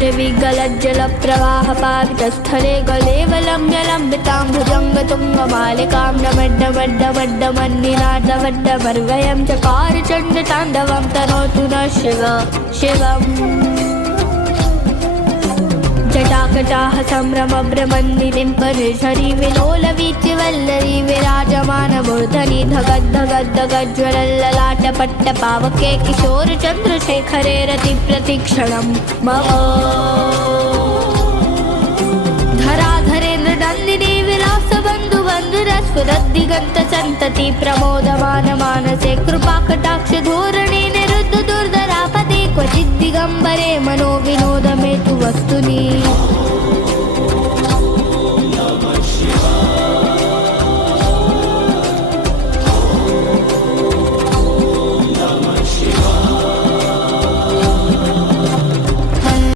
जटविगलज्जलप्रवाहपावितस्थले गलेवलम्ब्य लम्बिताम्बुजङ्गतुङ्गमालिकां डमड्डमड्डमड्डमन्निनादवड्डमर्वयं चकार चण्डताण्डवं तनोतु नः शिवम् जटाकटाः सम्भ्रमभ्रमन्निलिं परिसरि विलोलवीचिवल्लरी विराजमानमूर्धनि धगद्धगद्धगज्ज्वलल्ललाटपट्टपावके किशोरचन्द्रशेखरे रतिप्रतिक्षणं मम धराधरेन्द्रनन्दिनी विलासबन्धुबन्धुरस्फुरद्दिगन्तसन्तति प्रमोदमान मानसे कृपाकटाक्षधोरणे निरुद्धदुर्धरापदे क्वचिद्दिगम्बरे मनोविनोदमेतु वस्तुनि।